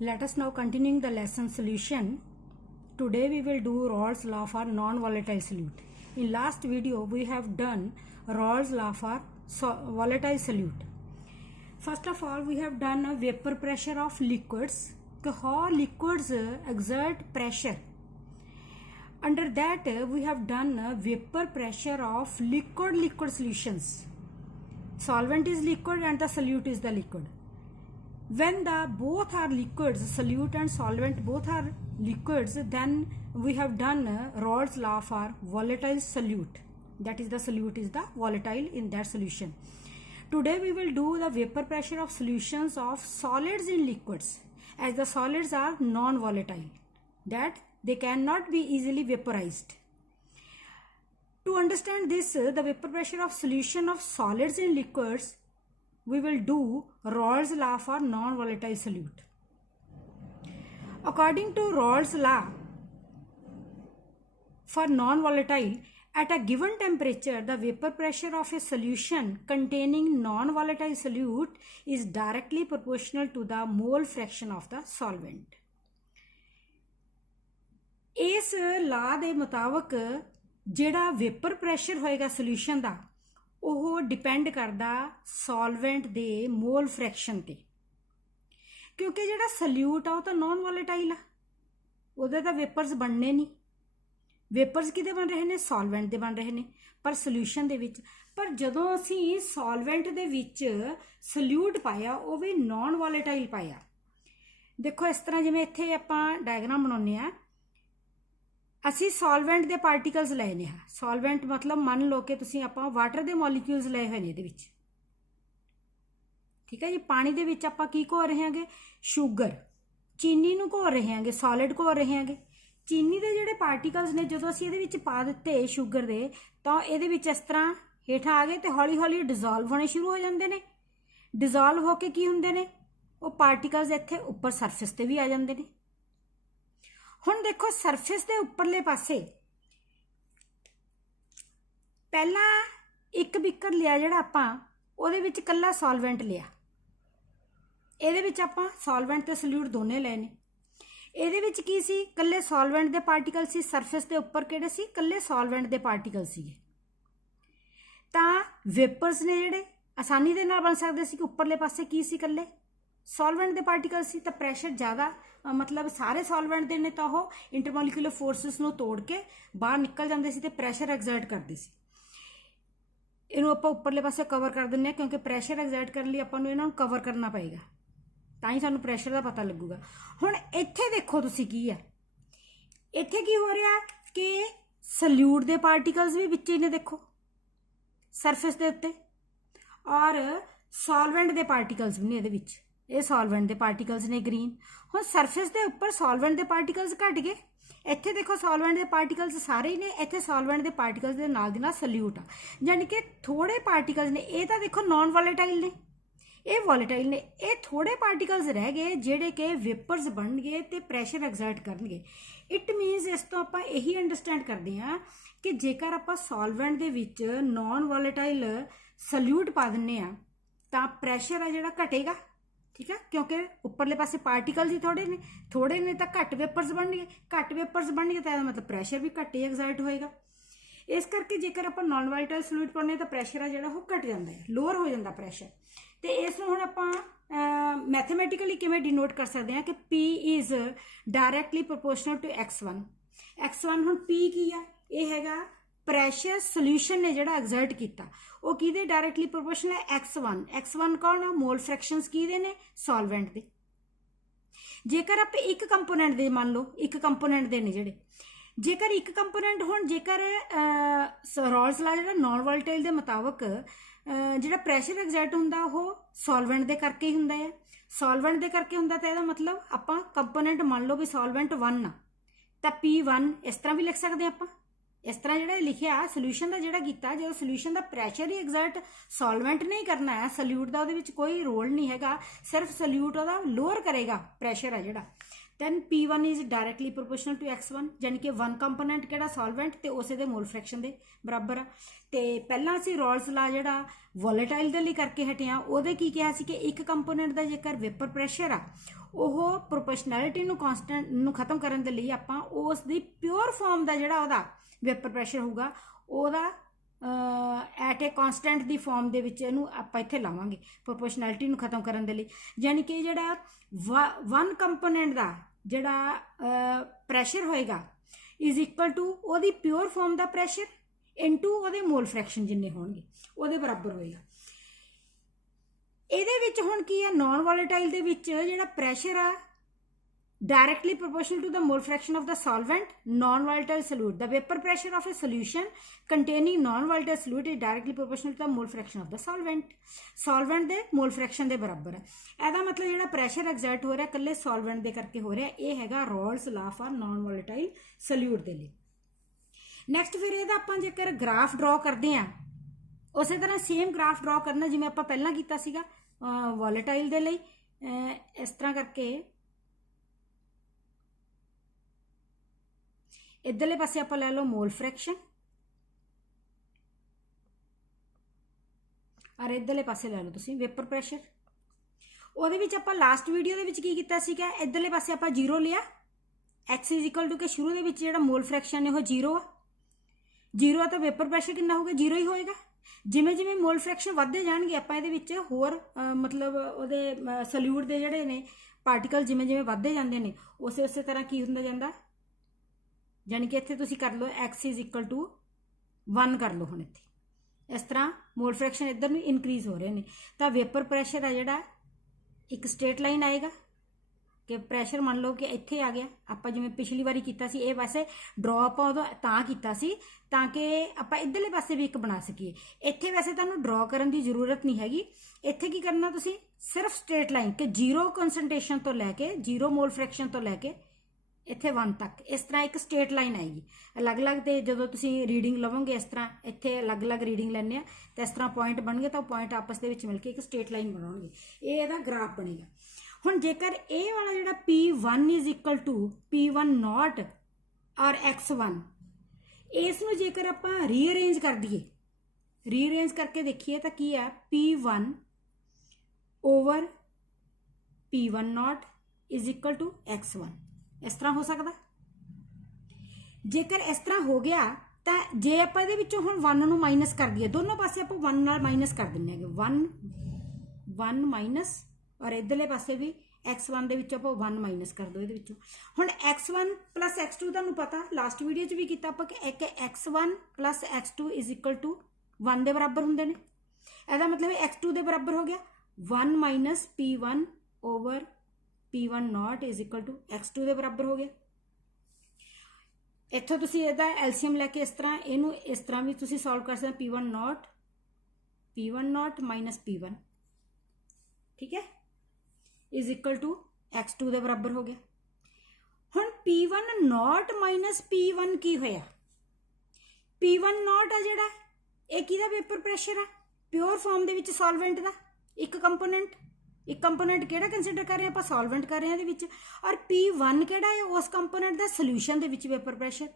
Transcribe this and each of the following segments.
Let us now continuing the lesson solution. Today we will do Raoult's law for non-volatile solute. In last video we have done Raoult's law for volatile solute. First of all we have done a vapor pressure of liquids. How liquids exert pressure. Under that we have done a vapor pressure of liquid solutions. Solvent is liquid and the solute is the liquid. When the both are liquids, solute and solvent both are liquids, then we have done Raoult's law for volatile solute. That is, the solute is the volatile in that solution. Today we will do the vapor pressure of solutions of solids in liquids, as the solids are non-volatile, that they cannot be easily vaporized. To understand this, the vapor pressure of solution of solids in liquids, we will do Raoult's law for non-volatile solute. According to Raoult's law for non-volatile, at a given temperature, the vapor pressure of a solution containing non-volatile solute is directly proportional to the mole fraction of the solvent. इस law ਦੇ ਮੁਤਾਬਕ ਜਿਹੜਾ vapor pressure ਹੋਏਗਾ solution ਦਾ ਉਹ depend ਕਰਦਾ ਸੋਲਵੈਂਟ ਦੇ mall fraction ਤੇ, ਕਿਉਂਕਿ ਜਿਹੜਾ ਸੋਲਿਊਟ ਆ ਉਹ ਤਾਂ ਨੌਨ ਵੋਲੇਟਾਈਲ ਆ, ਉਹਦੇ ਤਾਂ ਵੇਪਰਸ ਬਣਨੇ ਨਹੀਂ। ਵੇਪਰਸ ਕਿਹਦੇ ਬਣ ਰਹੇ ਨੇ? ਸੋਲਵੈਂਟ ਦੇ ਬਣ ਰਹੇ ਨੇ, ਪਰ ਸੋਲਿਊਸ਼ਨ ਦੇ ਵਿੱਚ। ਪਰ ਜਦੋਂ ਅਸੀਂ ਸੋਲਵੈਂਟ ਦੇ ਵਿੱਚ ਸੋਲਿਊਟ ਪਾਇਆ ਉਹ ਵੀ ਨੌਨ ਵੋਲੇਟਾਈਲ ਪਾਇਆ। ਦੇਖੋ ਇਸ ਤਰ੍ਹਾਂ ਜਿਵੇਂ ਇੱਥੇ ਆਪਾਂ ਡਾਇਗਰਾਮ ਬਣਾਉਂਦੇ ਆ, ਅਸੀਂ ਸੋਲਵੈਂਟ ਦੇ ਪਾਰਟੀਕਲਸ ਲਏ ਨੇ। ਸੋਲਵੈਂਟ ਮਤਲਬ ਮੰਨ ਲਓ ਕਿ ਤੁਸੀਂ ਆਪਾਂ ਵਾਟਰ ਦੇ ਮੋਲੀਕਿਊਲਸ ਲਏ ਹੋਏ ਨੇ ਇਹਦੇ ਵਿੱਚ, ਠੀਕ ਹੈ ਜੀ। ਪਾਣੀ ਦੇ ਵਿੱਚ ਆਪਾਂ ਕੀ ਘੋਲ ਰਹੇ ਹਾਂਗੇ? ਸ਼ੂਗਰ। ਚੀਨੀ ਨੂੰ ਘੋਲ ਰਹੇ ਹਾਂਗੇ, ਸੋਲਿਡ ਘੋਲ ਰਹੇ ਹਾਂਗੇ। ਚੀਨੀ ਦੇ ਜਿਹੜੇ ਪਾਰਟੀਕਲਸ ਨੇ ਜਦੋਂ ਅਸੀਂ ਇਹਦੇ ਵਿੱਚ ਪਾ ਦਿੱਤੇ ਸ਼ੂਗਰ ਦੇ, ਤਾਂ ਇਹਦੇ ਵਿੱਚ ਇਸ ਤਰ੍ਹਾਂ ਹੇਠਾਂ ਆ ਗਏ ਤੇ ਹੌਲੀ ਹੌਲੀ ਡਿਜ਼ੋਲਵ ਹੋਣੇ ਸ਼ੁਰੂ ਹੋ ਜਾਂਦੇ ਨੇ। ਡਿਜ਼ੋਲਵ ਹੋ ਕੇ ਕੀ ਹੁੰਦੇ ਨੇ? ਉਹ ਪਾਰਟੀਕਲਸ ਇੱਥੇ ਉੱਪਰ ਸਰਫੇਸ ਤੇ ਵੀ ਆ ਜਾਂਦੇ ਨੇ। ਹੁਣ ਦੇਖੋ ਸਰਫੇਸ ਦੇ ਉੱਪਰਲੇ ਪਾਸੇ ਪਹਿਲਾਂ ਇੱਕ ਬੀਕਰ ਲਿਆ ਜਿਹੜਾ ਆਪਾਂ, ਉਹਦੇ ਵਿੱਚ ਇਕੱਲਾ ਸੋਲਵੈਂਟ ਲਿਆ। ਇਹਦੇ ਵਿੱਚ ਆਪਾਂ ਸੋਲਵੈਂਟ ਤੇ ਸੋਲਿਊਟ ਦੋਨੇ ਲਏ ਨੇ। ਇਹਦੇ ਵਿੱਚ ਕੀ ਸੀ? ਇਕੱਲੇ ਸੋਲਵੈਂਟ ਦੇ ਪਾਰਟੀਕਲ ਸੀ। ਸਰਫੇਸ ਦੇ ਉੱਪਰ ਕਿਹੜੇ ਸੀ? ਇਕੱਲੇ ਸੋਲਵੈਂਟ ਦੇ ਪਾਰਟੀਕਲ ਸੀਗੇ। ਤਾਂ ਵੇਪਰਸ ਨੇ ਜਿਹੜੇ ਆਸਾਨੀ ਦੇ ਨਾਲ ਬਣ ਸਕਦੇ ਸੀ ਕਿ ਉੱਪਰਲੇ ਪਾਸੇ ਕੀ ਸੀ? ਇਕੱਲੇ ਸੋਲਵੈਂਟ ਦੇ ਪਾਰਟੀਕਲ ਸੀ। ਤਾਂ ਪ੍ਰੈਸ਼ਰ ਜ਼ਿਆਦਾ, ਮਤਲਬ ਸਾਰੇ ਸੋਲਵੈਂਟ ਦੇ ਨੇ ਤਾਂ ਉਹ ਇੰਟਰਮੋਲੀਕੂਲਰ ਫੋਰਸਿਸ ਨੂੰ ਤੋੜ ਕੇ ਬਾਹਰ ਨਿਕਲ ਜਾਂਦੇ ਸੀ ਤੇ ਪ੍ਰੈਸ਼ਰ ਐਗਜ਼ਰਟ ਕਰਦੇ ਸੀ। ਇਹਨੂੰ ਆਪਾਂ ਉੱਪਰਲੇ ਪਾਸੇ ਕਵਰ ਕਰ ਦਿੰਦੇ ਹਾਂ, ਕਿਉਂਕਿ ਪ੍ਰੈਸ਼ਰ ਐਗਜ਼ਰਟ ਕਰਨ ਲਈ ਆਪਾਂ ਨੂੰ ਇਹਨਾਂ ਨੂੰ ਕਵਰ ਕਰਨਾ ਪਏਗਾ, ਤਾਂ ਹੀ ਸਾਨੂੰ ਪ੍ਰੈਸ਼ਰ ਦਾ ਪਤਾ ਲੱਗੂਗਾ। ਹੁਣ ਇੱਥੇ ਦੇਖੋ ਤੁਸੀਂ ਕੀ ਆ, ਇੱਥੇ ਕੀ ਹੋ ਰਿਹਾ ਕਿ ਸੋਲਿਊਟ ਦੇ ਪਾਰਟੀਕਲਸ ਵੀ ਵਿੱਚ ਹੀ ਨੇ, ਦੇਖੋ ਸਰਫੇਸ ਦੇ ਉੱਤੇ, ਔਰ ਸੋਲਵੈਂਟ ਦੇ ਪਾਰਟੀਕਲਸ ਵੀ ਨੇ ਇਹਦੇ ਵਿੱਚ। ਇਹ ਸੋਲਵੈਂਟ ਦੇ ਪਾਰਟੀਕਲਸ ਨੇ ਗ੍ਰੀਨ। ਹੁਣ ਸਰਫੇਸ ਦੇ ਉੱਪਰ ਸੋਲਵੈਂਟ ਦੇ ਪਾਰਟੀਕਲਸ ਘਟ ਗਏ। ਇੱਥੇ ਦੇਖੋ ਸੋਲਵੈਂਟ ਦੇ ਪਾਰਟੀਕਲਸ ਸਾਰੇ ਹੀ ਨੇ, ਇੱਥੇ ਸੋਲਵੈਂਟ ਦੇ ਪਾਰਟੀਕਲਸ ਦੇ ਨਾਲ ਦੀ ਨਾਲ ਸੋਲਿਊਟ ਆ, ਯਾਨੀ ਕਿ ਥੋੜੇ ਪਾਰਟੀਕਲਸ ਨੇ। ਇਹ ਤਾਂ ਦੇਖੋ ਨੌਨ ਵੋਲੇਟਾਈਲ ਨੇ, ਇਹ ਵੋਲੇਟਾਈਲ ਨੇ। ਇਹ ਥੋੜੇ ਪਾਰਟੀਕਲਸ ਰਹਿ ਗਏ ਜਿਹੜੇ ਕਿ ਵੇਪਰਸ ਬਣਨਗੇ ਤੇ ਪ੍ਰੈਸ਼ਰ ਐਗਜ਼ਰਟ ਕਰਨਗੇ। ਇਟ ਮੀਨਸ ਇਸ ਤੋਂ ਆਪਾਂ ਇਹੀ ਅੰਡਰਸਟੈਂਡ ਕਰਦੇ ਹਾਂ ਕਿ ਜੇਕਰ ਆਪਾਂ ਸੋਲਵੈਂਟ ਦੇ ਵਿੱਚ ਨੌਨ ਵੋਲੇਟਾਈਲ ਸੋਲਿਊਟ ਪਾ ਦਿੰਦੇ ਆ ਤਾਂ ਪ੍ਰੈਸ਼ਰ ਆ ਜਿਹੜਾ ਘਟੇਗਾ, ਠੀਕ ਹੈ, ਕਿਉਂਕਿ ਉੱਪਰਲੇ ਪਾਸੇ ਪਾਰਟੀਕਲਸ ਹੀ ਥੋੜੇ ਨੇ ਤਾਂ ਘੱਟ ਵੇਪਰਸ ਬਣਨਗੇ। ਘੱਟ ਵੇਪਰਸ ਬਣਨਗੇ ਤਾਂ ਇਹਦਾ ਮਤਲਬ ਪ੍ਰੈਸ਼ਰ ਵੀ ਘੱਟ ਹੀ ਐਗਜ਼ਰਟ ਹੋਏਗਾ। ਇਸ ਕਰਕੇ ਜੇਕਰ ਆਪਾਂ ਨੌਨ ਵੋਲੇਟਾਈਲ ਸੋਲਿਊਟ ਪਾਉਂਦੇ ਤਾਂ ਪ੍ਰੈਸ਼ਰ ਆ ਜਿਹੜਾ ਉਹ ਘਟ ਜਾਂਦਾ ਹੈ, ਲੋਅਰ ਹੋ ਜਾਂਦਾ ਪ੍ਰੈਸ਼ਰ। ਤੇ ਇਸ ਨੂੰ ਹੁਣ ਆਪਾਂ ਮੈਥਮੈਟੀਕਲੀ ਕਿਵੇਂ ਡਿਨੋਟ ਕਰ ਸਕਦੇ ਹਾਂ ਕਿ P is directly proportional to x1। x1 ਹੁਣ P ਕੀ ਆ? ਇਹ ਹੈਗਾ ਪ੍ਰੈਸ਼ਰ ਸੋਲਿਊਸ਼ਨ ਨੇ ਜਿਹੜਾ ਐਗਜ਼ਰਟ ਕੀਤਾ, ਉਹ ਕਿਹਦੇ ਡਾਇਰੈਕਟਲੀ ਪ੍ਰੋਪੋਰਸ਼ਨਲ ਹੈ? x1। x1 ਕੌਣ ਆ? ਮੋਲ ਫ੍ਰੈਕਸ਼ਨਸ ਕਿਹਦੇ ਨੇ? ਸੋਲਵੈਂਟ ਦੇ। ਜੇਕਰ ਆਪਾਂ ਇੱਕ ਕੰਪੋਨੈਂਟ ਦੇ, ਮੰਨ ਲਓ ਇੱਕ ਕੰਪੋਨੈਂਟ ਦੇ ਨੇ ਜਿਹੜੇ, ਜੇਕਰ ਇੱਕ ਕੰਪੋਨੈਂਟ ਹੁਣ, ਜੇਕਰ ਰੌਲਟਸ ਲਾ ਜਿਹੜਾ ਨੌਨ ਵੋਲੇਟਾਈਲ ਦੇ ਮੁਤਾਬਕ ਜਿਹੜਾ ਪ੍ਰੈਸ਼ਰ ਐਗਜ਼ਰਟ ਹੁੰਦਾ ਉਹ ਸੋਲਵੈਂਟ ਦੇ ਕਰਕੇ ਹੀ ਹੁੰਦਾ ਹੈ। ਸੋਲਵੈਂਟ ਦੇ ਕਰਕੇ ਹੁੰਦਾ ਤਾਂ ਇਹਦਾ ਮਤਲਬ ਆਪਾਂ ਕੰਪੋਨੈਂਟ ਮੰਨ ਲਓ ਵੀ ਸੋਲਵੈਂਟ 1 ਆ, ਤਾਂ P1 ਇਸ ਤਰ੍ਹਾਂ ਵੀ ਲਿਖ ਸਕਦੇ ਆਪਾਂ। ਇਸ ਤਰ੍ਹਾਂ ਜਿਹੜਾ ਲਿਖਿਆ ਸੋਲਿਊਸ਼ਨ ਦਾ ਜਿਹੜਾ ਕੀਤਾ, ਜਦੋਂ ਸੋਲਿਊਸ਼ਨ ਦਾ ਪ੍ਰੈਸ਼ਰ ਹੀ ਐਗਜ਼ਰਟ ਸੋਲਵੈਂਟ ਨਹੀਂ ਕਰਨਾ ਹੈ, ਸੋਲਿਊਟ ਦਾ ਉਹਦੇ ਵਿੱਚ ਕੋਈ ਰੋਲ ਨਹੀਂ ਹੈਗਾ, ਸਿਰਫ ਸੋਲਿਊਟ ਉਹਦਾ ਲੋਅਰ ਕਰੇਗਾ ਪ੍ਰੈਸ਼ਰ ਆ ਜਿਹੜਾ, then P1 is directly proportional to X1 यानी कि वन कंपोनेंट किहड़ा सॉल्वेंट ते उसे दे मोल फ्रैक्शन दे बराबर आ। ते पहला असीं रॉल्स ला जिहड़ा वोलेटाइल दे लई करके हटे आ ਉਹਦੇ ਕੀ ਕਿਹਾ ਸੀ ਕਿ ਇੱਕ ਕੰਪੋਨੈਂਟ ਦਾ ਜੇਕਰ ਵੇਪਰ ਪ੍ਰੈਸ਼ਰ ਆ ਉਹ ਪ੍ਰੋਪੋਰਸ਼ਨੈਲਿਟੀ ਨੂੰ ਕਾਂਸਟੈਂਟ ਨੂੰ ਖਤਮ ਕਰਨ ਦੇ ਲਈ ਆਪਾਂ ਉਸ ਦੀ ਪਿਓਰ ਫਾਰਮ ਦਾ ਜਿਹੜਾ ਉਹਦਾ ਵੇਪਰ ਪ੍ਰੈਸ਼ਰ ਹੋਊਗਾ ਉਹਦਾ at A constant the farm ਦੇ ਵਿੱਚ ਇਹਨੂੰ ਆਪਾਂ ਇੱਥੇ ਲਾਵਾਂਗੇ ਪ੍ਰੋਪੋਰਸ਼ਨੈਲਿਟੀ ਨੂੰ ਖਤਮ ਕਰਨ ਦੇ ਲਈ। ਯਾਨੀ ਕਿ ਜਿਹੜਾ ਵਨ ਕੰਪੋਨੈਂਟ ਦਾ ਜਿਹੜਾ ਪ੍ਰੈਸ਼ਰ ਹੋਏਗਾ ਇਜ਼ ਇਕੁਅਲ ਟੂ ਉਹਦੀ ਪਿਓਰ ਫਾਰਮ ਦਾ ਪ੍ਰੈਸ਼ਰ ਇਨਟੂ ਉਹਦੇ ਮੋਲ ਫ੍ਰੈਕਸ਼ਨ ਜਿੰਨੇ ਹੋਣਗੇ ਉਹਦੇ ਬਰਾਬਰ ਹੋਏਗਾ। ਇਹਦੇ ਵਿੱਚ ਹੁਣ ਕੀ ਹੈ ਨॉन ਵੋਲੇਟਾਈਲ ਦੇ ਵਿੱਚ ਜਿਹੜਾ ਪ੍ਰੈਸ਼ਰ ਆ directly proportional to the mole fraction of the solvent non-volatile solute. The vapor pressure of a solution containing non-volatile solute is directly proportional to the mole fraction of the solvent. Solvent ਦੇ mole fraction ਦੇ ਬਰਾਬਰ ਹੈ। ਇਹਦਾ ਮਤਲਬ ਜਿਹੜਾ pressure ਐਗਜ਼ਰਟ ਹੋ ਰਿਹਾ ਇਕੱਲੇ solvent ਦੇ ਕਰਕੇ ਹੋ ਰਿਹਾ ਇਹ ਹੈਗਾ ਰੋਲਸ ਲਾ ਫਾਰ non-volatile solute ਦੇ ਲਈ। ਨੈਕਸਟ ਫਿਰ ਇਹਦਾ ਆਪਾਂ ਜੇਕਰ ਗ੍ਰਾਫ ਡਰਾ ਕਰਦੇ ਹਾਂ ਉਸੇ ਤਰ੍ਹਾਂ ਸੇਮ ਗ੍ਰਾਫ ਡਰਾ ਕਰਨਾ ਜਿਵੇਂ ਆਪਾਂ ਪਹਿਲਾਂ ਕੀਤਾ ਸੀਗਾ ਵੋਲੇਟਾਈਲ ਦੇ ਲਈ ਇਸ ਤਰ੍ਹਾਂ ਕਰਕੇ इधरले पासे आप लै लो मोल फ्रैक्शन और इधरले पासे लै लो तुसीं वेपर प्रैशर। ਉਹਦੇ ਵਿੱਚ ਆਪਾਂ ਲਾਸਟ ਵੀਡੀਓ ਦੇ ਵਿੱਚ ਕੀ ਕੀਤਾ ਸੀਗਾ ਇਧਰਲੇ ਪਾਸੇ ਆਪਾਂ 0 ਲਿਆ x ਇਜ਼ ਇਕੁਅਲ ਟੂ ਕਿ ਸ਼ੁਰੂ ਦੇ ਵਿੱਚ ਜਿਹੜਾ ਮੋਲ ਫ੍ਰੈਕਸ਼ਨ ਹੈ ਉਹ 0 ਆ 0 ਆ ਤਾਂ ਵੇਪਰ ਪ੍ਰੈਸ਼ਰ ਕਿੰਨਾ ਹੋਊਗਾ 0 ਹੀ ਹੋਏਗਾ। ਜਿਵੇਂ ਜਿਵੇਂ ਮੋਲ ਫ੍ਰੈਕਸ਼ਨ ਵੱਧਦੇ ਜਾਣਗੇ ਆਪਾਂ ਇਹਦੇ ਵਿੱਚ ਹੋਰ ਮਤਲਬ ਉਹਦੇ ਸੋਲਿਊਟ ਦੇ ਜਿਹੜੇ ਨੇ ਪਾਰਟੀਕਲ ਜਿਵੇਂ ਜਿਵੇਂ ਵੱਧਦੇ ਜਾਂਦੇ ਨੇ ਉਸੇ ਤਰ੍ਹਾਂ ਕੀ ਹੁੰਦਾ ਜਾਂਦਾ यानी कि इत्थे तुसीं कर लो x इज इक्वल टू 1 कर लो हुण इत्थे इस तरह मोल फ्रैक्शन इधर नूं इनक्रीज हो रहे हैं तो वेपर प्रैशर है जिहड़ा एक स्ट्रेट लाइन आएगा कि प्रैशर मान लो कि इत्थे आ गया आपां जिवें पिछली वारी कीता सी ये वैसे ड्रॉ आपां उदों तां कीता सी तां कि आपां इधरले पासे भी एक बना सकीए। इत्थे वैसे तुहानूं ड्रॉ करन दी जरूरत नहीं हैगी इत्थे की करना तुसीं सिर्फ स्ट्रेट लाइन कि 0 कंसनट्रेशन तो लैके 0 मोल फ्रैक्शन तो लैके ਇੱਥੇ 1 ਤੱਕ ਇਸ ਤਰ੍ਹਾਂ ਇੱਕ ਸਟੇਟ ਲਾਈਨ ਆਏਗੀ ਅਲੱਗ-ਅਲੱਗ ਤੇ ਜਦੋਂ ਤੁਸੀਂ ਰੀਡਿੰਗ ਲਵੋਗੇ ਇਸ ਤਰ੍ਹਾਂ ਇੱਥੇ ਅਲੱਗ-ਅਲੱਗ ਰੀਡਿੰਗ ਲੈਣੇ ਆ ਤੇ ਇਸ ਤਰ੍ਹਾਂ ਪੁਆਇੰਟ ਬਣਨਗੇ ਤਾਂ ਪੁਆਇੰਟ ਆਪਸ ਦੇ ਵਿੱਚ ਮਿਲ ਕੇ ਇੱਕ ਸਟੇਟ ਲਾਈਨ ਬਣਾਉਣਗੇ ਇਹ ਇਹਦਾ ਗ੍ਰਾਫ ਬਣੇਗਾ। ਹੁਣ ਜੇਕਰ ਇਹ ਵਾਲਾ ਜਿਹੜਾ P1 is equal to P1 note ਔਰ X1 ਇਸ ਨੂੰ ਜੇਕਰ ਆਪਾਂ ਰੀਅਰੇਂਜ ਕਰ ਦਈਏ ਰੀਅਰੇਂਜ ਕਰਕੇ ਦੇਖੀਏ ਤਾਂ ਕੀ ਆ P1 over P1 naught is equal to X1 इस तरह हो सकता। जेकर इस तरह हो गया तो जे आप हम 1 नूं माइनस कर दिए दोनों पासे आप 1 नाल माइनस कर देंगे 1 माइनस और इधरले पासे भी x1 दे विच आप 1 माइनस कर दो ये हुण x1 प्लस x2 तुहानूं पता लास्ट वीडियो च भी कीता आपां कि एक x1 plus x2 is equal to 1 दे बराबर हुंदे ने। इहदा मतलब x2 दे बराबर हो गया 1 minus P1 over P1 naught is equal to x2 ਦੇ ਬਰਾਬਰ ਹੋ ਗਿਆ। ਇੱਥੋਂ ਤੁਸੀਂ ਇਹਦਾ ਐਲਸੀਐਮ ਲੈ ਕੇ ਇਸ ਤਰ੍ਹਾਂ ਵੀ ਤੁਸੀਂ ਸੋਲਵ ਕਰ ਸਕਦੇ P1 ਨॉट ਮਾਈਨਸ P1 ਠੀਕ ਹੈ ਇਜ਼ ਇਕੁਅਲ ਟੂ x2 ਦੇ ਬਰਾਬਰ ਹੋ ਗਿਆ। ਹੁਣ P1 ਨॉट ਮਾਈਨਸ P1 ਕੀ ਹੋਇਆ P1 ਨॉट ਆ ਜਿਹੜਾ ਇਹ ਕਿਹਦਾ ਵੇਪਰ ਪ੍ਰੈਸ਼ਰ ਆ ਪਿਓਰ ਫਾਰਮ ਦੇ ਵਿੱਚ ਸੋਲਵੈਂਟ ਦਾ ਇੱਕ ਕੰਪੋਨੈਂਟ ਕਿਹੜਾ ਕੰਸੀਡਰ ਕਰ ਰਹੇ ਆਪਾਂ ਸੋਲਵੈਂਟ ਕਰ ਰਹੇ ਹਾਂ ਇਹਦੇ ਵਿੱਚ ਔਰ P1 ਕਿਹੜਾ ਹੈ ਉਸ ਕੰਪੋਨੈਂਟ ਦਾ ਸੋਲੂਸ਼ਨ ਦੇ ਵਿੱਚ ਵੇਪਰ ਪ੍ਰੈਸ਼ਰ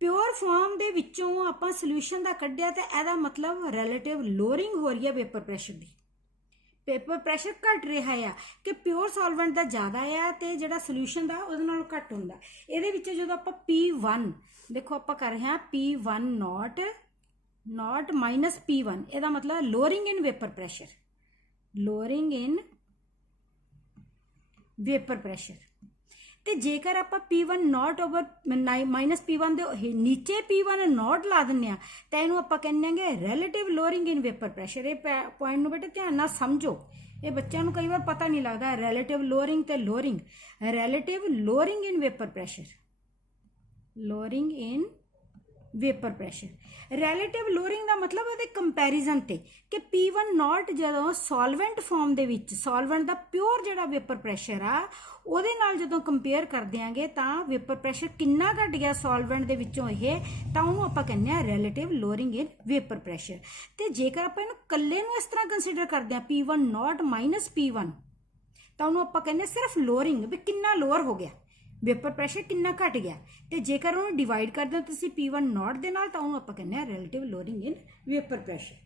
ਪਿਓਰ ਫਾਰਮ ਦੇ ਵਿੱਚੋਂ ਆਪਾਂ ਸੋਲੂਸ਼ਨ ਦਾ ਕੱਢਿਆ ਤੇ ਇਹਦਾ ਮਤਲਬ ਰਿਲੇਟਿਵ ਲੋਅਰਿੰਗ ਹੋ ਰਹੀ ਹੈ ਵੇਪਰ ਪ੍ਰੈਸ਼ਰ ਦੀ ਵੇਪਰ ਪ੍ਰੈਸ਼ਰ ਘਟ ਰਿਹਾ ਆ ਕਿ ਪਿਓਰ ਸੋਲਵੈਂਟ ਦਾ ਜ਼ਿਆਦਾ ਆ ਤੇ ਜਿਹੜਾ ਸੋਲੂਸ਼ਨ ਦਾ ਉਹਦੇ ਨਾਲੋਂ ਘੱਟ ਹੁੰਦਾ। ਇਹਦੇ ਵਿੱਚ ਜਦੋਂ ਆਪਾਂ P1 ਦੇਖੋ ਆਪਾਂ ਕਰ ਰਹੇ ਹਾਂ P1 ਨॉट ਮਾਈਨਸ P1 ਇਹਦਾ ਮਤਲਬ ਲੋਅਰਿੰਗ in vapour pressure ਲੋਅਰਿੰਗ in vapour pressure ਤੇ ਜੇਕਰ ਆਪਾਂ P1 ਨॉट ਓਵਰ ਮਾਈਨਸ P1 ਦੇ ਨੀਚੇ P1 ਨॉट ਲਾ ਦਿੰਦੇ ਆ ਤਾਂ ਇਹਨੂੰ ਆਪਾਂ ਕਹਿੰਦੇ ਹਾਂ ਰਿਲੇਟਿਵ ਲੋਅਰਿੰਗ ਇਨ ਵੇਪਰ ਪ੍ਰੈਸ਼ਰ। ਇਹ ਪੁਆਇੰਟ ਨੂੰ ਬੇਟਾ ਧਿਆਨ ਨਾਲ ਸਮਝੋ ਇਹ ਬੱਚਿਆਂ ਨੂੰ ਕਈ ਵਾਰ ਪਤਾ ਨਹੀਂ ਲੱਗਦਾ ਰਿਲੇਟਿਵ ਲੋਅਰਿੰਗ ਤੇ relative ਲੋਅਰਿੰਗ in vapour pressure ਲੋਅਰਿੰਗ in vapour pressure relative ਲੋਅਰਿੰਗ ਦਾ ਮਤਲਬ ਉਹਦੇ ਕੰਪੈਰੀਜ਼ਨ ਤੇ ਕਿ P1 ਨॉट ਜਦੋਂ ਸੋਲਵੈਂਟ ਫਾਰਮ ਦੇ ਵਿੱਚ ਸੋਲਵੈਂਟ ਦਾ ਪਿਓਰ ਜਿਹੜਾ ਵੇਪਰ ਪ੍ਰੈਸ਼ਰ ਆ ਉਹਦੇ ਨਾਲ ਜਦੋਂ ਕੰਪੇਅਰ ਕਰ ਦਿਆਂਗੇ ਤਾਂ ਵੇਪਰ ਪ੍ਰੈਸ਼ਰ ਕਿੰਨਾ ਘਟ ਗਿਆ ਸੋਲਵੈਂਟ ਦੇ ਵਿੱਚੋਂ ਇਹ ਤਾਂ ਉਹਨੂੰ ਆਪਾਂ ਕਹਿੰਦੇ ਆ ਰਿਲੇਟਿਵ ਲੋਅਰਿੰਗ ਇਨ ਵੇਪਰ ਪ੍ਰੈਸ਼ਰ। ਤੇ ਜੇਕਰ ਆਪਾਂ ਇਹਨੂੰ ਇਕੱਲੇ ਨੂੰ ਇਸ ਤਰ੍ਹਾਂ ਕੰਸੀਡਰ ਕਰਦੇ ਆ P1 ਨॉट ਮਾਈਨਸ P1 ਤਾਂ ਉਹਨੂੰ ਆਪਾਂ ਕਹਿੰਦੇ ਸਿਰਫ ਲੋਅਰਿੰਗ, ਵੀ ਕਿੰਨਾ ਲੋਅਰ ਹੋ ਗਿਆ, वेपर प्रैशर कितना घट गया। तो जेकर उन्होंने डिवाइड कर दो तुसी P1 नॉट दे नाल तां उन्होंने आपां कहने आ relative lowering in vapour pressure.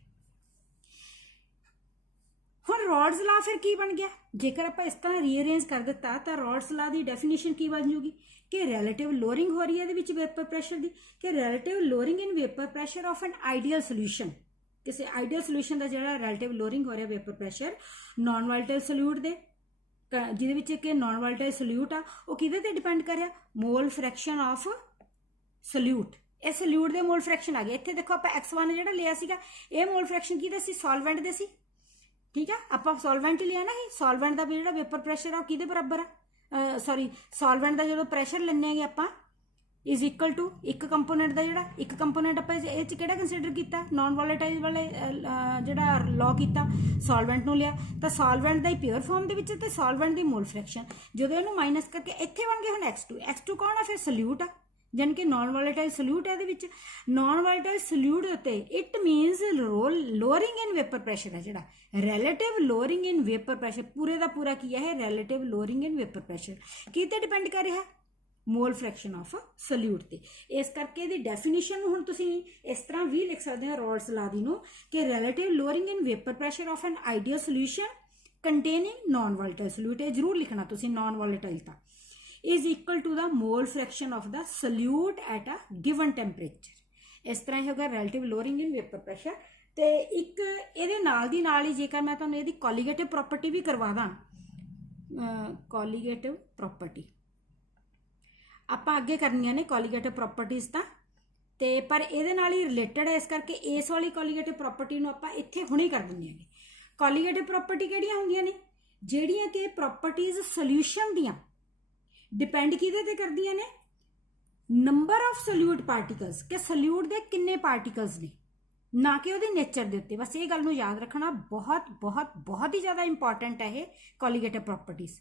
हुण रॉड्स ला फिर की बन गया, जेकर आपां इस तरह रीअरेंज कर दिता तो रॉड्स ला दी डेफिनेशन की बन जूगी कि रिलेटिव लोअरिंग हो रही है इहदे वेपर प्रैशर की, कि relative lowering in vapour pressure of an ideal solution. किसी आइडियल सोल्यूशन का जिहड़ा रिलेटिव लोअरिंग हो रहा vapour pressure non volatile solute दे, ਜਿਹਦੇ ਵਿੱਚ ਕਿ ਨॉन ਵੋਲੇਟਾਈਲ ਸੋਲਿਊਟ ਆ, ਉਹ ਕਿਹਦੇ ਤੇ ਡਿਪੈਂਡ ਕਰ ਰਿਹਾ, ਮੋਲ ਫ੍ਰੈਕਸ਼ਨ ਆਫ ਸੋਲਿਊਟ। ਇਹ ਸੋਲਿਊਟ ਦੇ ਮੋਲ ਫ੍ਰੈਕਸ਼ਨ ਆ ਗਿਆ। ਇੱਥੇ ਦੇਖੋ ਆਪਾਂ x1 ਜਿਹੜਾ ਲਿਆ ਸੀਗਾ, ਇਹ ਮੋਲ ਫ੍ਰੈਕਸ਼ਨ ਕਿਹਦਾ ਸੀ, ਸੋਲਵੈਂਟ ਦੇ ਸੀ। ਠੀਕ ਆ, ਆਪਾਂ ਸੋਲਵੈਂਟ ਹੀ ਲਿਆ ਨਾ, ਹੀ ਸੋਲਵੈਂਟ ਦਾ ਜਿਹੜਾ ਵੇਪਰ ਪ੍ਰੈਸ਼ਰ ਆ ਉਹ ਕਿਹਦੇ ਬਰਾਬਰ ਆ, ਸੌਰੀ ਸੋਲਵੈਂਟ ਦਾ ਜਦੋਂ ਪ੍ਰੈਸ਼ਰ ਲੈਂਦੇ ਹੈਗੇ ਆਪਾਂ इज इक्वल टू एक कंपोनेंट का जोड़ा, एक कंपोनेंट आप कंसीडर किया नॉन वोलेटाइल वाले जोड़ा लॉ किया, सॉल्वेंट लिया तो सॉल्वेंट का ही प्योर फॉर्म के सॉल्वेंट की मोल फ्रैक्शन जो इन्होंने माइनस करके इतने बन गए हम x2 कौन है फिर सल्यूट आ, जान कि नॉन वोलेटाइल सल्यूट है, नॉन वोलेटाइल सल्यूट उत्ते it मीनस lowering in vapour pressure है जोड़ा relative lowering in vapour pressure पूरे का पूरा की है relative lowering in vapour pressure किते डिपेंड कर रहा मोल फ्रैक्शन ऑफ सल्यूट ते। इस करके इहदी डेफिनेशन हुण तुसीं इस तरह भी लिख सकते हैं रॉड्स ला दी नूं कि relative lowering in vapour pressure of an ideal solution containing non volatile solute, ये जरूर लिखना तुसीं नॉन वोलेटाइल ता, is equal to the mole fraction of the solute at a given temperature. इस तरह होगा relative lowering in vapour pressure. तो एक इहदे नाल दी नाल ही जेकर मैं तुहानूं इहदी कॉलीगेटिव प्रॉपर्टी भी करवा दां, कॉलीगेटिव प्रॉपर्टी ਆਪਾਂ ਅੱਗੇ ਕਰਨੀਆਂ ਨੇ कॉलीगेटिव प्रॉपर्टीज़ तो पर ਇਹਦੇ ਨਾਲ ਹੀ रिलेटेड है, इस करके इस वाली कॉलीगेटिव प्रॉपर्टी ਨੂੰ ਆਪਾਂ ਇੱਥੇ ਹੁਣੇ ਕਰ ਦਿੰਦੇ ਹਾਂ। कॉलीगेटिव प्रॉपर्टी ਕਿਹੜੀਆਂ ਹੁੰਦੀਆਂ ਨੇ, ਜਿਹੜੀਆਂ ਕਿ प्रॉपर्टीज़ सॉल्यूशन ਦੀਆਂ डिपेंड ਕਿਹਦੇ ਤੇ ਕਰਦੀਆਂ ਨੇ, नंबर ऑफ सॉल्यूट पार्टिकल्स, कि सॉल्यूट ਦੇ ਕਿੰਨੇ पार्टिकल्स ने, ना कि ਉਹਦੇ नेचर ਦੇ ਉੱਤੇ। बस ये गल ਨੂੰ याद रखना, बहुत बहुत बहुत ही ज़्यादा इंपॉर्टेंट है ये कॉलीगेटिव प्रॉपर्टीज़।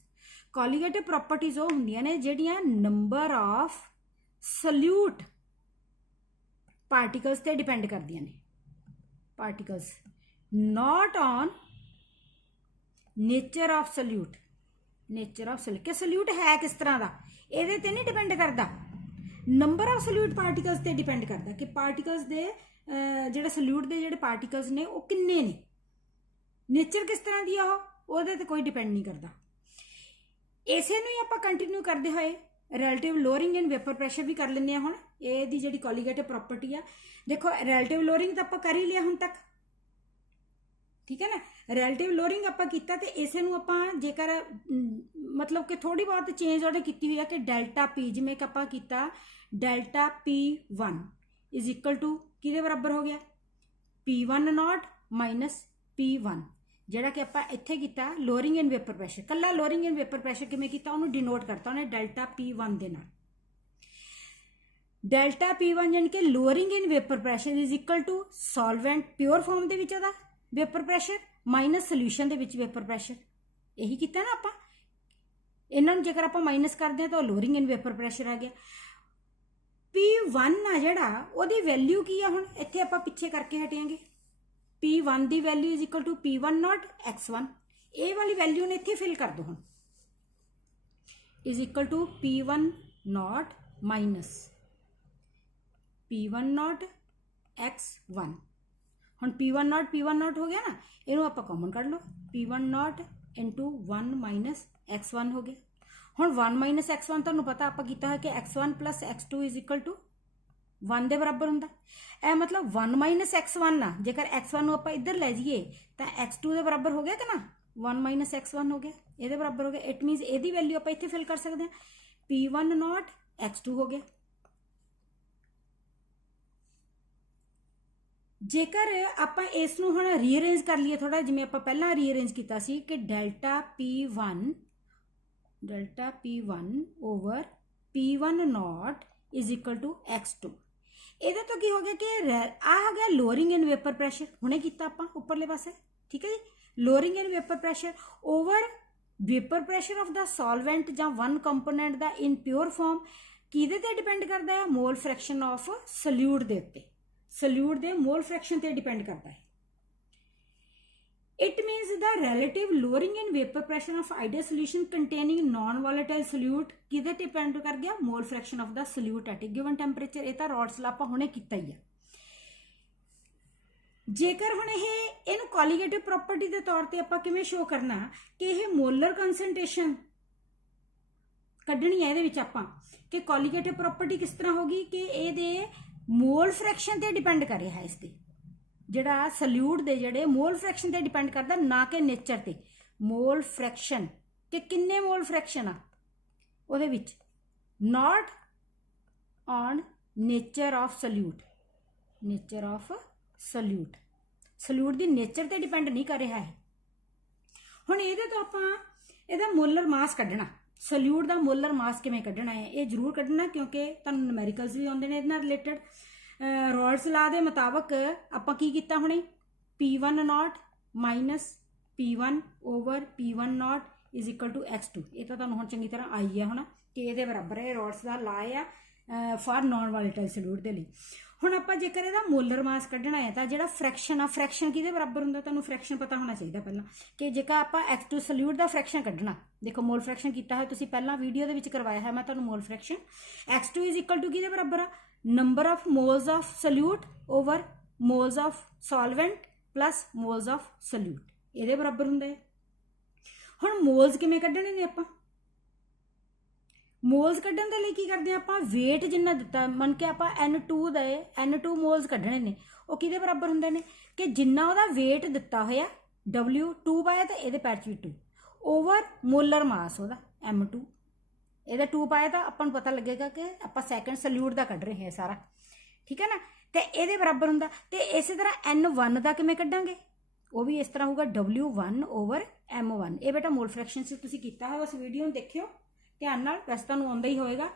कॉलीगेटिव प्रॉपर्टीज़ वो होंदियां ने जिहड़ियां नंबर ऑफ सल्यूट पार्टिकल्स ते डिपेंड करदियां ने, particles not on nature of solute, nature of salute कि सल्यूट है किस तरह का, ये ते नहीं डिपेंड करता, नंबर ऑफ सल्यूट पार्टिकल्स ते डिपेंड करता कि पार्टिकल्स दे जिहड़े सल्यूट दे जिहड़े पार्टिकल्स ने वो किन्ने ने, नेचर किस तरह दी आ ओहदे ते कोई डिपेंड नहीं करता। इसे नूं ही आपां कंटिन्यू करते हुए relative lowering in vapour pressure भी कर लेंगे। हुण इहदी जिहड़ी कॉलीगेटिव प्रॉपर्टी आ, देखो रिलेटिव लोअरिंग तो आपां कर ही लिया हुण तक, ठीक है ना। रिलेटिव लोअरिंग आपां कीता ते इसे नूं आपां जेकर मतलब कि थोड़ी बहुत चेंज उहने कीती हुई है कि डेल्टा पी, जिवें कि आपां कीता delta P1 is equal to किहदे बराबर हो गया, P1 नॉट माइनस P1, ਜਿਹੜਾ कि ਆਪਾਂ ਇੱਥੇ ਕੀਤਾ ਲੋਅरिंग इन वेपर प्रैशर, ਕੱਲਾ ਲੋਅरिंग इन वेपर प्रैशर ਕਿਵੇਂ ਕੀਤਾ, ਉਹਨੂੰ ਡਿਨੋਟ ਕਰਤਾ ਉਹਨੇ डेल्टा P1 ਦੇ ਨਾਲ। डेल्टा P1 यानी कि lowering in vapour pressure is equal to solvent pure form ਦੇ ਵਿੱਚ ਉਹਦਾ वेपर प्रैशर माइनस सोल्यूशन ਦੇ ਵਿੱਚ वेपर प्रैशर, ਇਹੀ ਕੀਤਾ ਨਾ ਆਪਾਂ। ਇਹਨਾਂ ਨੂੰ ਜੇਕਰ ਆਪਾਂ ਮਾਈਨਸ ਕਰਦੇ ਹਾਂ ਤਾਂ ਲੋਅरिंग इन वेपर प्रैशर आ गया। P1 ਆ ਜਿਹੜਾ ਉਹਦੀ ਵੈਲਿਊ ਕੀ ਆ, ਹੁਣ ਇੱਥੇ ਆਪਾਂ ਪਿੱਛੇ ਕਰਕੇ ਹਟਾਂਗੇ। P1 ਦੀ value is equal to P1 naught x1, ये वाली वैल्यू ने इत्थे फिल कर दो हुण, is equal to P1 naught minus P1 naught x1। हुण P1 नॉट हो गया ना, इनू आपां कॉमन कर लो, P1 not into 1 minus x1 हो गया। हुण 1 माइनस x1 तुहानूं पता आपां कीता है कि x1 plus x2 is equal to 1 ਦੇ बराबर ਹੁੰਦਾ। ਇਹ मतलब 1 माइनस x1 ਆ, जेकर x1 ਨੂੰ ਆਪਾਂ ਇੱਧਰ ਲੈ ਜਾਈਏ ਤਾਂ x2 ਦੇ ਬਰਾਬਰ ਹੋ ਗਿਆ ਕਿ ਨਾ, 1 माइनस x1 ਹੋ ਗਿਆ, ਇਹਦੇ ਬਰਾਬਰ ਹੋ ਗਿਆ। ਇਟ ਮੀਨਸ ਇਹਦੀ ਵੈਲਿਊ ਆਪਾਂ ਇੱਥੇ ਫਿਲ ਕਰ ਸਕਦੇ ਹਾਂ, P1 ਨॉट x2 ਹੋ ਗਿਆ। जेकर ਆਪਾਂ ਇਸ ਨੂੰ ਹੁਣ ਰੀਅਰੇਂਜ ਕਰ ਲਈਏ ਥੋੜਾ, ਜਿਵੇਂ ਆਪਾਂ ਪਹਿਲਾਂ ਰੀਅਰੇਂਜ ਕੀਤਾ ਸੀ ਕਿ delta P1 over P1 naught is equal to x2। ਇਹਦੇ ਤੋਂ ਕੀ ਹੋ ਗਿਆ ਕਿ ਆ ਹੋ ਗਿਆ ਲੋਅਰਿੰਗ ਇਨ ਵੇਪਰ ਪ੍ਰੈਸ਼ਰ, ਹੁਣੇ ਕੀਤਾ ਆਪਾਂ ਉੱਪਰਲੇ ਪਾਸੇ, ਠੀਕ ਹੈ ਜੀ। Lowering in vapour pressure over vapour pressure of the solvent ਜਾਂ ਵਨ ਕੰਪੋਨੈਂਟ ਦਾ ਇਨ ਪਿਓਰ ਫਾਰਮ, ਕਿਹਦੇ ਤੇ ਡਿਪੈਂਡ ਕਰਦਾ ਹੈ, ਮੋਲ ਫ੍ਰੈਕਸ਼ਨ ਆਫ ਸੋਲਿਊਟ ਦੇ ਉੱਤੇ, ਸੋਲਿਊਟ ਦੇ ਮੋਲ ਫ੍ਰੈਕਸ਼ਨ ਤੇ ਡਿਪੈਂਡ ਕਰਦਾ ਹੈ। It means the relative lowering in vapor pressure of ideal solution containing non-volatile solute किदे डिपेंड कर गया मोल fraction of the solute at a given temperature। ये तो रॉड्स ला आपां हुणे कीता ही है। जेकर हुण इहनूं कॉलीगेटिव प्रॉपर्टी के तौर पर आपां किवें शो करना कि यह मोलर कंसनट्रेशन कड्ढणी है इहदे विच आपां कि कॉलीगेटिव प्रॉपर्टी किस तरह होगी कि इहदे मोल फ्रैक्शन ते डिपेंड कर रहा है, इसते जिहड़ा सल्यूट दे जिहड़े मोल फ्रैक्शन ते डिपेंड करदा ना कि नेचर ते। मोल फ्रैक्शन कि किन्ने मोल फ्रैक्शन आ उहदे विच, not on nature of solute. Nature of solute solute दी नेचर ते डिपेंड नहीं कर रहा है। हुण इहदे तो आपां इहदा मोलर मास कड्ढना, सल्यूट दा मोलर मास किवें कड्ढना है ये जरूर कड्ढना क्योंकि तुहानूं न्यूमेरिकल्स भी आउंदे ने इहदे नाल रिलेटेड। रॉल्स ला दे मुताबक आपां की कीता हुणे P1 naught minus P1 over P1 naught is equal to X2। ये तो तुहानूं हुण चंगी तरह आई है हुण कि इहदे बराबर है, रॉल्स दा ला आ फॉर नॉन वॉलेटाइल सल्यूट दे लई। हुण आपां जेकर इहदा मोलर मास कड्ढना है तो जिहड़ा फ्रैक्शन आ, फ्रैक्शन किहदे बराबर हुंदा तुहानूं फ्रैक्शन पता होना चाहिए पहलां कि जेकर आपां X2 सल्यूट दा फ्रैक्शन कड्ढना, देखो मोल फ्रैक्शन कीता है तुसीं पहलां वीडियो दे विच करवाया है मैं तुहानूं mole fraction. X2 is equal to किहदे बराबर आ number of moles of solute over moles of solvent plus moles of solute, इहदे बराबर हुंदा है। हुण मोल्स किवें कड्ढणे ने आपां, मोल्स कड्ढण दे लई की करदे आ आपां वेट जिन्ना दित्ता मन के आपां N2 दे N2 मोल्स कड्ढणे ने ਉਹ किहदे बराबर हुंदे ने कि जिन्ना ਉਹਦਾ वेट दित्ता होया W2 पाया तो ਇਹਦੇ ਪੈਰ 'ਚ ਵੀ 2 ओवर मोलर मास ਉਹਦਾ M2 ਇਹਦਾ 2 पाया तो ਆਪਾਂ ਨੂੰ पता लगेगा कि ਆਪਾਂ सैकेंड सल्यूट ਦਾ ਕੱਢ ਰਹੇ ਹਾਂ सारा, ठीक है ना। तो ਇਹਦੇ बराबर ਹੁੰਦਾ ਤੇ ਇਸੇ तरह N1 ਦਾ ਕਿਵੇਂ ਕੱਢਾਂਗੇ ਉਹ ਵੀ ਇਸ ਤਰ੍ਹਾਂ ਹੋਊਗਾ W1 ओवर M1। ਇਹ बेटा मोल फ्रैक्शन से तुसीं कीता है उस वीडियो ਨੂੰ देखियो ध्यान नाल, वैसे तुहानूं आउंदा ही होएगा।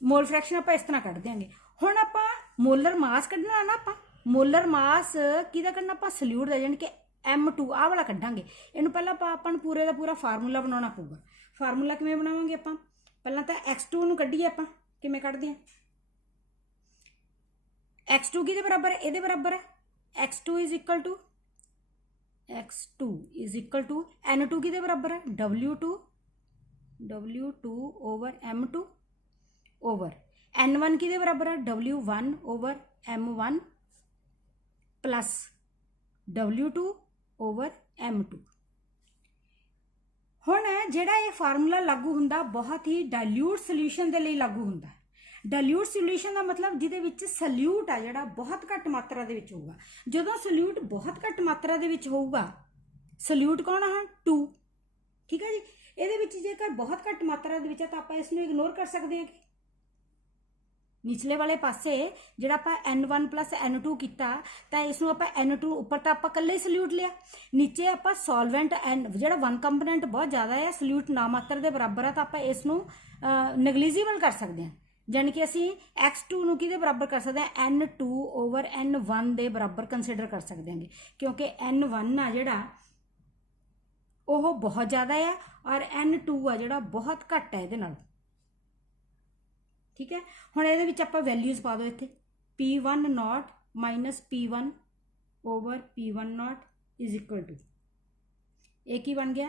मोल फ्रैक्शन आपां इस तरह कढ देंगे। हुण आपां मोलर मास कढना ना, आपां मोलर मास किहदा कढना आपां सल्यूट दा यानी कि M2 आ वाला कढांगे। इहनूं पहलां आपां नूं पूरे दा पूरा फार्मूला बनाउणा पऊगा। फार्मूला किवें बनावांगे आपां, पहलां तां X2 नूं कढीए आपां किवें कढदे हां। X2 किहदे बराबर है, इहदे बराबर है X2 is equal to N2 किहदे बराबर है W2 over M2 over N1 किहदे बराबर है W1 over M1 plus W2 over M2। हुण जिहड़ा ये फार्मूला लागू हुंदा बहुत ही डाइल्यूट सल्यूशन दे लई लागू हुंदा। डाइल्यूट सल्यूशन का मतलब जिहदे विच सल्यूट आ जिहड़ा बहुत घट मात्रा दे विच होऊगा। जदों सल्यूट बहुत घट मात्रा दे विच होऊगा, सल्यूट कौन है 2, ठीक है जी। ਇਹਦੇ ਵਿੱਚ ਜੇਕਰ बहुत घट मात्रा ਦੇ ਵਿੱਚ ਤਾਂ ਆਪਾਂ ਇਸ ਨੂੰ ਇਗਨੋਰ ਕਰ ਸਕਦੇ ਹਾਂ ਕਿ ਨੀਚਲੇ ਵਾਲੇ ਪਾਸੇ ਜਿਹੜਾ ਆਪਾਂ N1 प्लस N2 ਕੀਤਾ ਤਾਂ ਇਸ ਨੂੰ ਆਪਾਂ N2 ਉੱਪਰ ਤਾਂ ਆਪਾਂ ਇਕੱਲੇ ਹੀ ਸੋਲਿਊਟ ਲਿਆ, ਨੀਚੇ ਆਪਾਂ ਸੋਲਵੈਂਟ N ਜਿਹੜਾ ਵਨ ਕੰਪੋਨੈਂਟ ਬਹੁਤ ਜ਼ਿਆਦਾ ਹੈ ਸੋਲਿਊਟ ਨਾ ਮਾਤਰਾ ਦੇ ਬਰਾਬਰ ਆ ਤਾਂ ਆਪਾਂ ਇਸ ਨੂੰ ਨੈਗਲੀਜੀਬਲ ਕਰ ਸਕਦੇ ਹਾਂ, ਜਾਨੀ कि ਅਸੀਂ X2 ਨੂੰ ਕਿਹਦੇ ਬਰਾਬਰ ਕਰ ਸਕਦੇ ਹਾਂ N2 ओवर N1 ਦੇ ਬਰਾਬਰ ਕੰਸੀਡਰ ਕਰ ਸਕਦੇ ਹਾਂਗੇ ਕਿਉਂਕਿ N1 ਆ ਜਿਹੜਾ ਉਹ बहुत ज़्यादा है और N2 आ जिहड़ा बहुत घट है इहदे नाल, ठीक है। हुण इहदे विच आपां वैल्यूज़ पा दो इत्थे P1 naught minus P1 over P1 naught is equal to ये की बन गया,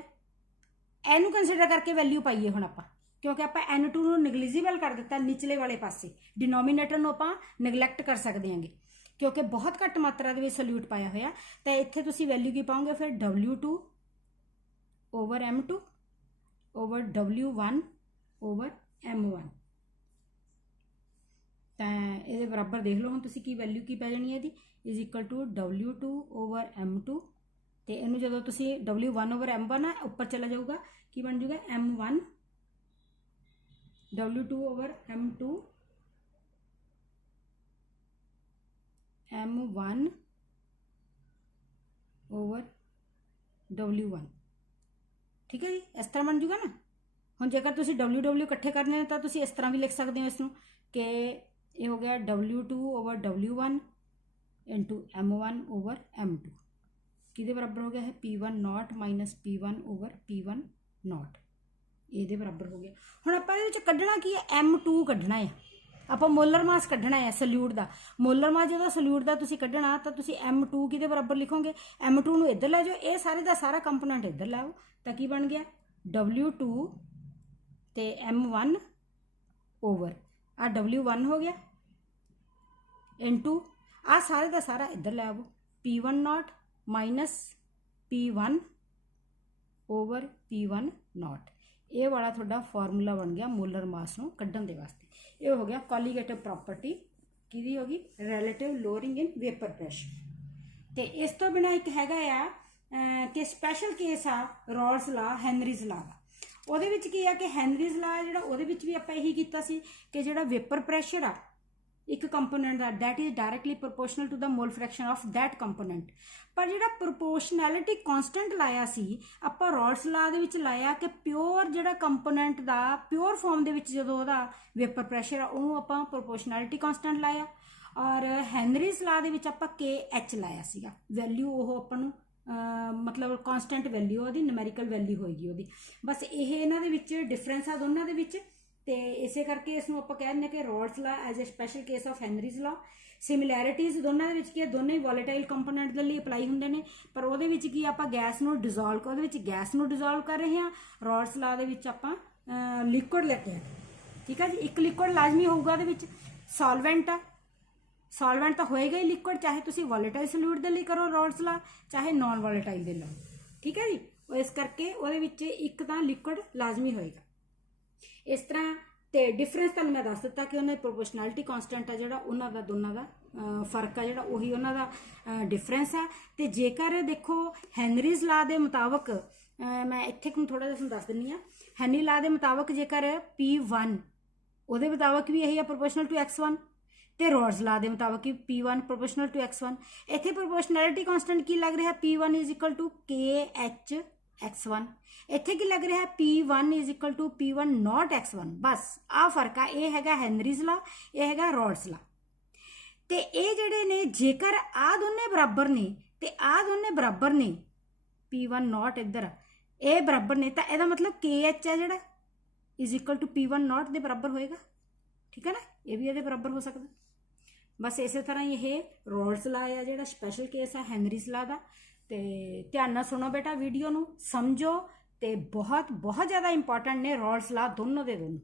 इहनूं कंसीडर करके वैल्यू पाइए हुण आपां क्योंकि आपां N2 नूं निगलिजिबल कर दिता निचले वाले पासे, डिनोमीनेटर नूं आपां निगलैक्ट कर सकते हैं क्योंकि बहुत घट मात्रा दे विच सल्यूट पाया होया। तो इत्थे तुसीं वैल्यू की पाओगे फिर W2 over M2 over W1 over M1 तो ये बराबर देख लो हम तुसी की वैल्यू की पै जानी है दी is equal to W2 over M2 तो इनू जो तुसी W1 ओवर M1 है ऊपर चला जाऊगा की बन जाऊगा M1 W2 over M2 M1 over W1, ठीक है जी। इस तरह बन जूगा ना। हुण जेकर तुसी W इकट्ठे करने तो तुसी इस तरह भी लिख सकते हो इसनूं कि ये हो गया W2 over W1 into M1 over M2 किहदे बराबर हो गया है P1 naught minus P1 over P1 not ये बराबर हो गया। हुण आपां इहदे विच कड्ढना की है M2 कड्ढना है ਆਪਾਂ ਮੋਲਰ ਮਾਸ ਕੱਢਣਾ ਹੈ ਸੋਲਿਊਟ ਦਾ। ਮੋਲਰ ਮਾਸ ਜਦੋਂ ਸੋਲਿਊਟ ਦਾ ਤੁਸੀਂ ਕੱਢਣਾ ਤਾਂ ਤੁਸੀਂ M2 ਕਿਹਦੇ ਬਰਾਬਰ ਲਿਖੋਗੇ, M2 ਨੂੰ ਇੱਧਰ ਲੈ ਜਾਓ, ਇਹ ਸਾਰੇ ਦਾ ਸਾਰਾ ਕੰਪੋਨੈਂਟ ਇੱਧਰ ਲਾਓ ਤਾਂ ਕੀ ਬਣ ਗਿਆ W2 ਤੇ M1 ਓਵਰ ਆ W1 ਹੋ ਗਿਆ ਇਨਟੂ ਆ ਸਾਰੇ ਦਾ ਸਾਰਾ ਇੱਧਰ ਲੈ ਆਵੋ P1 note minus P1 over P1 note. ਇਹ ਵਾਲਾ ਤੁਹਾਡਾ ਫਾਰਮੂਲਾ ਬਣ ਗਿਆ ਮੋਲਰ ਮਾਸ ਨੂੰ ਕੱਢਣ ਦੇ ਵਾਸਤੇ। ਇਹ ਹੋ ਗਿਆ ਕੋਲੀਗੇਟਿਵ ਪ੍ਰੋਪਰਟੀ ਕਿਹਦੀ ਹੋ ਗਈ, ਰਿਲੇਟਿਵ ਲੋਅਰਿੰਗ ਇਨ ਵੇਪਰ ਪ੍ਰੈਸ਼ਰ। ਤੇ ਇਸ ਤੋਂ ਬਿਨਾ ਇੱਕ ਹੈਗਾ ਆ ਕਿ ਸਪੈਸ਼ਲ ਕੇਸ ਆ ਰੌਲਸ ਲਾ, ਹੈਨਰੀਜ਼ ਲਾ ਦਾ। ਉਹਦੇ ਵਿੱਚ ਕੀ ਆ ਕਿ ਹੈਨਰੀਜ਼ ਲਾ ਜਿਹੜਾ ਉਹਦੇ ਵਿੱਚ ਵੀ ਆਪਾਂ ਇਹੀ ਕੀਤਾ ਸੀ ਕਿ ਜਿਹੜਾ ਵੇਪਰ ਪ੍ਰੈਸ਼ਰ ਆ ਇੱਕ ਕੰਪੋਨੈਂਟ ਦਾ that is directly proportional to ਦਾ mole fraction of that component. ਪਰ ਜਿਹੜਾ ਪ੍ਰੋਪੋਰਸ਼ਨੈਲਿਟੀ ਕਾਂਸਟੈਂਟ ਲਾਇਆ ਸੀ ਆਪਾਂ ਰੌਲਸ ਲਾ ਦੇ ਵਿੱਚ ਲਾਇਆ ਕਿ ਪਿਓਰ ਜਿਹੜਾ ਕੰਪੋਨੈਂਟ ਦਾ ਪਿਓਰ ਫਾਰਮ ਦੇ ਵਿੱਚ ਜਦੋਂ ਉਹਦਾ ਵੇਪਰ ਪ੍ਰੈਸ਼ਰ ਆ ਉਹਨੂੰ ਆਪਾਂ ਪ੍ਰੋਪੋਰਸ਼ਨੈਲਿਟੀ ਕਾਂਸਟੈਂਟ ਲਾਇਆ, ਔਰ ਹੈਨਰੀਜ਼ ਲਾ ਦੇ ਵਿੱਚ ਆਪਾਂ KH ਲਾਇਆ ਸੀਗਾ ਵੈਲਿਊ, ਉਹ ਆਪਾਂ ਨੂੰ ਮਤਲਬ ਕਾਂਸਟੈਂਟ ਵੈਲਿਊ ਉਹਦੀ ਨਿਊਮੈਰੀਕਲ ਵੈਲਿਊ ਹੋਏਗੀ ਉਹਦੀ। ਬਸ ਇਹ ਇਹਨਾਂ ਦੇ ਵਿੱਚ ਡਿਫਰੈਂਸ ਆ ਦੋਨਾਂ ਦੇ ਵਿੱਚ, ਤੇ ਇਸੇ ਕਰਕੇ ਇਸ ਨੂੰ ਆਪਾਂ ਕਹਿ ਦਿੰਦੇ ਕਿ Raoult's law as a special case of Henry's law. Similarities ਦੋਨਾਂ ਦੇ ਵਿੱਚ ਕੀ ਹੈ, ਦੋਨੇ ਹੀ ਵੋਲੇਟਾਈਲ ਕੰਪੋਨੈਂਟ ਦੇ ਲਈ ਅਪਲਾਈ ਹੁੰਦੇ ਨੇ, ਪਰ ਉਹਦੇ ਵਿੱਚ ਕੀ ਆਪਾਂ ਗੈਸ ਨੂੰ ਡਿਜ਼ੋਲਵ, ਉਹਦੇ ਵਿੱਚ ਗੈਸ ਨੂੰ ਡਿਜ਼ੋਲਵ ਕਰ ਰਹੇ ਹਾਂ, ਰੌਲਸ ਲਾ ਦੇ ਵਿੱਚ ਆਪਾਂ ਲਿਕੁਇਡ ਲੈ ਕੇ ਆ। ਠੀਕ ਹੈ ਜੀ, ਇੱਕ ਲਿਕੁਇਡ ਲਾਜ਼ਮੀ ਹੋਊਗਾ ਉਹਦੇ ਵਿੱਚ। ਸੋਲਵੈਂਟ ਆ, ਸੋਲਵੈਂਟ ਤਾਂ ਹੋਏਗਾ ਹੀ ਲਿਕੁਇਡ, ਚਾਹੇ ਤੁਸੀਂ ਵੋਲੇਟਾਈਲ ਸੋਲਿਊਟ ਦੇ ਲਈ ਕਰੋ ਰੌਲਸ ਲਾ, ਚਾਹੇ ਨॉन ਵੋਲੇਟਾਈਲ ਦੇ ਲਈ। ਠੀਕ ਹੈ ਜੀ, ਇਸ ਕਰਕੇ ਉਹਦੇ ਵਿੱਚ ਇੱਕ ਤਾਂ ਲਿਕੁਇਡ ਲਾਜ਼ਮੀ ਹੋਏਗਾ। ਇਸ ਤਰ੍ਹਾਂ ਤੇ ਡਿਫਰੈਂਸ ਤੁਹਾਨੂੰ ਮੈਂ ਦੱਸ ਦਿੱਤਾ ਕਿ ਉਹਨਾਂ ਦੀ ਪ੍ਰੋਪੋਰਸ਼ਨੈਲਿਟੀ ਕਾਂਸਟੈਂਟ ਆ ਜਿਹੜਾ ਉਹਨਾਂ ਦਾ ਦੋਨਾਂ ਦਾ ਫਰਕ ਆ ਜਿਹੜਾ ਉਹੀ ਉਹਨਾਂ ਦਾ ਡਿਫਰੈਂਸ ਆ। ਤੇ ਜੇਕਰ ਦੇਖੋ ਹੈਨਰੀਜ਼ ਲਾ ਦੇ ਮੁਤਾਬਕ ਮੈਂ ਇੱਥੇ ਤੁਹਾਨੂੰ ਥੋੜਾ ਜਿਹਾ ਤੁਹਾਨੂੰ ਦੱਸ ਦਿੰਨੀ ਆ, ਹੈਨਰੀ ਲਾ ਦੇ ਮੁਤਾਬਕ ਜੇਕਰ P1 ਉਹਦੇ ਮੁਤਾਬਕ ਵੀ ਇਹੀ ਆ ਪ੍ਰੋਪੋਰਸ਼ਨਲ ਟੂ X1, ਤੇ ਰੌਲਸ ਲਾ ਦੇ ਮੁਤਾਬਕ ਵੀ P1 ਪ੍ਰੋਪੋਰਸ਼ਨਲ ਟੂ X1। ਇੱਥੇ ਪ੍ਰੋਪੋਰਸ਼ਨੈਲਿਟੀ ਕਾਂਸਟੈਂਟ ਕੀ ਲੱਗ ਰਿਹਾ, P1 is equal to KH X1। ਇੱਥੇ ਕੀ ਲੱਗ ਰਿਹਾ, P1 is equal to P1 naught X1। ਬਸ ਆਹ ਫਰਕ ਆ, ਇਹ ਹੈਗਾ ਹੈਨਰੀਜ਼ ਲਾ, ਇਹ ਹੈਗਾ ਰੌਲਸ ਲਾ। ਤੇ ਇਹ ਜਿਹੜੇ ਨੇ ਜੇਕਰ ਆ ਦੋਨੇ ਬਰਾਬਰ ਨੇ ਤੇ ਆ ਦੋਨੇ ਬਰਾਬਰ ਨੇ, P1 ਨੋਟ ਇੱਧਰ ਇਹ ਬਰਾਬਰ ਨੇ, ਤਾਂ ਇਹਦਾ ਮਤਲਬ KH ਆ ਜਿਹੜਾ is equal to P1 note ਦੇ ਬਰਾਬਰ ਹੋਏਗਾ। ਠੀਕ ਹੈ ਨਾ, ਇਹ ਵੀ ਇਹਦੇ ਬਰਾਬਰ ਹੋ ਸਕਦਾ। ਬਸ ਇਸੇ ਤਰ੍ਹਾਂ ਹੀ ਇਹ ਰੌਲਸ ਲਾ ਆ ਜਿਹੜਾ ਸਪੈਸ਼ਲ ਕੇਸ ਆ ਹੈਨਰੀਜ਼ ਲਾ ਦਾ। ਤੇ ਧਿਆਨ ਨਾਲ ਸੁਣੋ ਬੇਟਾ, ਵੀਡੀਓ ਨੂੰ ਸਮਝੋ, ਤੇ ਬਹੁਤ ਬਹੁਤ ਜ਼ਿਆਦਾ ਇੰਪੋਰਟੈਂਟ ਨੇ ਰੌਲਸ ਲਾ ਦੋਨੋਂ ਦੇ ਦੋਨੋਂ।